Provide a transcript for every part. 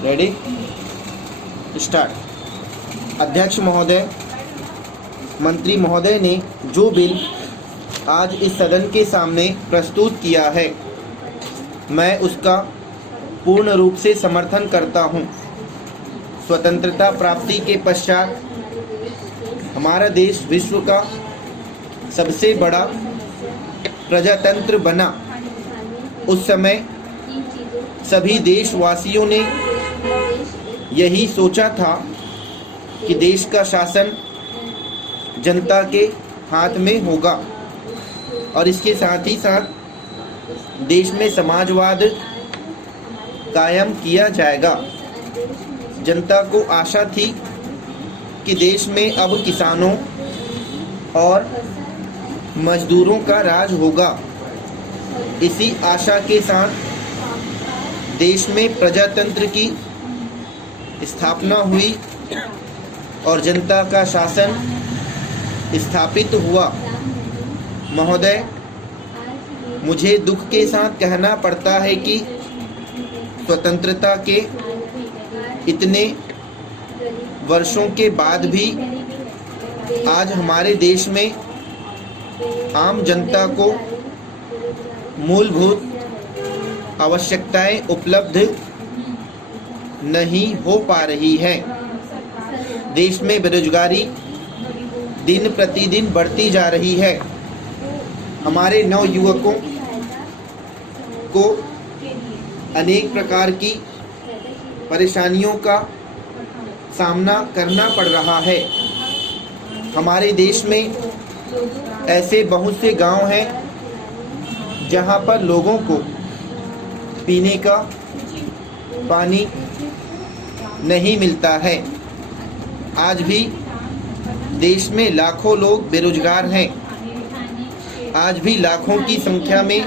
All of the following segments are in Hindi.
Ready start. अध्यक्ष महोदय, मंत्री महोदय ने जो बिल आज इस सदन के सामने प्रस्तुत किया है, मैं उसका पूर्ण रूप से समर्थन करता हूं। स्वतंत्रता प्राप्ति के पश्चात हमारा देश विश्व का सबसे बड़ा प्रजातंत्र बना। उस समय सभी देशवासियों ने यही सोचा था कि देश का शासन जनता के हाथ में होगा और इसके साथ ही साथ देश में समाजवाद कायम किया जाएगा। जनता को आशा थी कि देश में अब किसानों और मजदूरों का राज होगा। इसी आशा के साथ देश में प्रजातंत्र की स्थापना हुई और जनता का शासन स्थापित हुआ। महोदय, मुझे दुख के साथ कहना पड़ता है कि स्वतंत्रता के इतने वर्षों के बाद भी आज हमारे देश में आम जनता को मूलभूत आवश्यकताएं उपलब्ध नहीं हो पा रही हैं। देश में बेरोजगारी दिन प्रतिदिन बढ़ती जा रही है। हमारे नवयुवकों को अनेक प्रकार की परेशानियों का सामना करना पड़ रहा है। हमारे देश में ऐसे बहुत से गांव हैं जहां पर लोगों को पीने का पानी नहीं मिलता है। आज भी देश में लाखों लोग बेरोजगार हैं। आज भी लाखों की संख्या में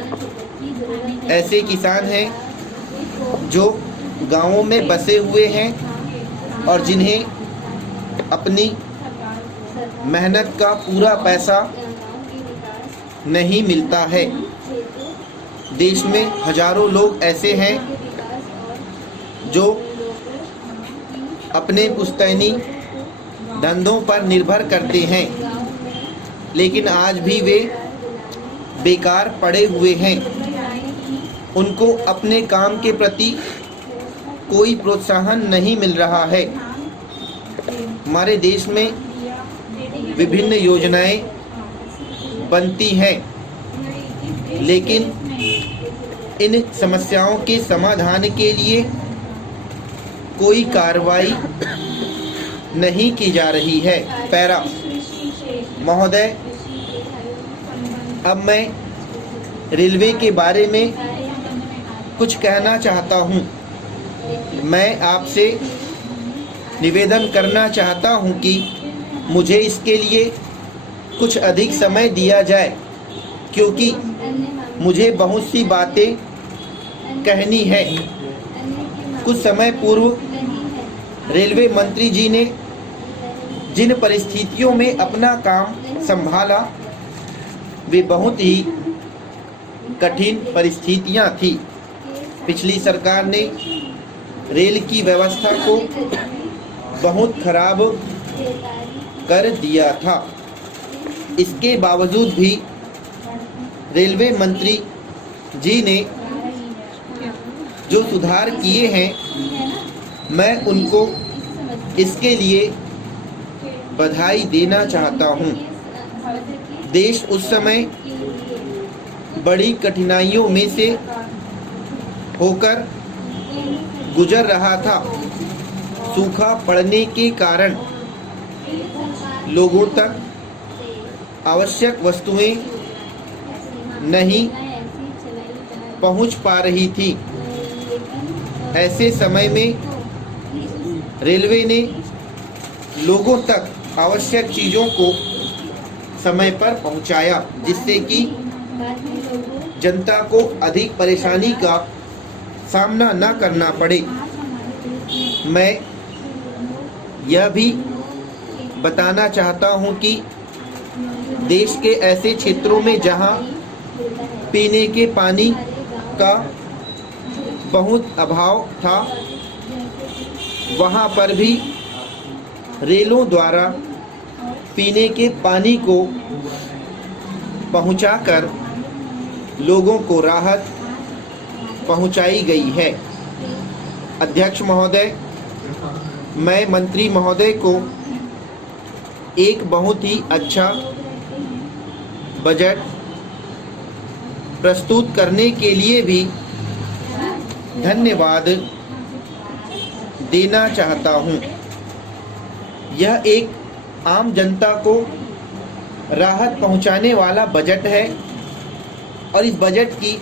ऐसे किसान हैं जो गांवों में बसे हुए हैं और जिन्हें अपनी मेहनत का पूरा पैसा नहीं मिलता है। देश में हजारों लोग ऐसे हैं जो अपने पुश्तैनी धंधों पर निर्भर करते हैं, लेकिन आज भी वे बेकार पड़े हुए हैं। उनको अपने काम के प्रति कोई प्रोत्साहन नहीं मिल रहा है। हमारे देश में विभिन्न योजनाएं बनती हैं, लेकिन इन समस्याओं के समाधान के लिए कोई कार्रवाई नहीं की जा रही है। पैरा महोदय, अब मैं रेलवे के बारे में कुछ कहना चाहता हूँ। मैं आपसे निवेदन करना चाहता हूँ कि मुझे इसके लिए कुछ अधिक समय दिया जाए, क्योंकि मुझे बहुत सी बातें कहनी है। कुछ समय पूर्व रेलवे मंत्री जी ने जिन परिस्थितियों में अपना काम संभाला, वे बहुत ही कठिन परिस्थितियां थी। पिछली सरकार ने रेल की व्यवस्था को बहुत खराब कर दिया था। इसके बावजूद भी रेलवे मंत्री जी ने जो सुधार किए हैं, मैं उनको इसके लिए बधाई देना चाहता हूँ। देश उस समय बड़ी कठिनाइयों में से होकर गुजर रहा था। सूखा पड़ने के कारण लोगों तक आवश्यक वस्तुएं नहीं पहुंच पा रही थी। ऐसे समय में रेलवे ने लोगों तक आवश्यक चीज़ों को समय पर पहुंचाया, जिससे कि जनता को अधिक परेशानी का सामना न करना पड़े। मैं यह भी बताना चाहता हूं कि देश के ऐसे क्षेत्रों में जहां पीने के पानी का बहुत अभाव था, वहाँ पर भी रेलों द्वारा पीने के पानी को पहुंचाकर लोगों को राहत पहुंचाई गई है। अध्यक्ष महोदय, मैं मंत्री महोदय को एक बहुत ही अच्छा बजट प्रस्तुत करने के लिए भी धन्यवाद देना चाहता हूं। यह एक आम जनता को राहत पहुंचाने वाला बजट है और इस बजट की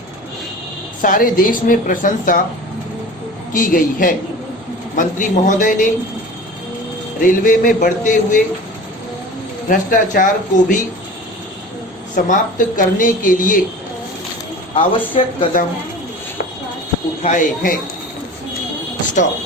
सारे देश में प्रशंसा की गई है। मंत्री महोदय ने रेलवे में बढ़ते हुए भ्रष्टाचार को भी समाप्त करने के लिए आवश्यक कदम उठाए हैं। स्टॉप।